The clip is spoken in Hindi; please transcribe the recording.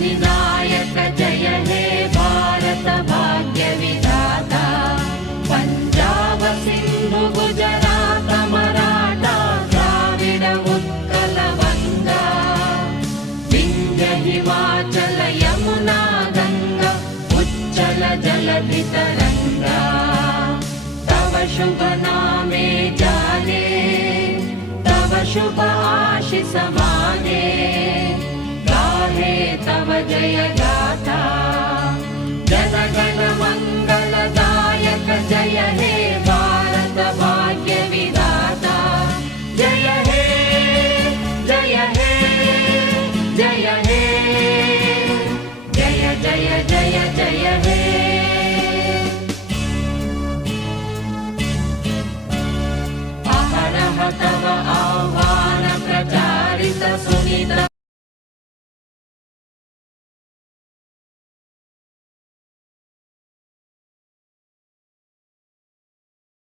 विनायक जय हे भारत भाग्य विधाता पंजाब सिंधु गुजरात मराठा द्राविड उत्कल गंगा विंध्य हिमाचल यमुना गंगा उच्चल जलधि तरंगा तव शुभ नामे जाने तव शुभ आशीष माने गाहे तव जय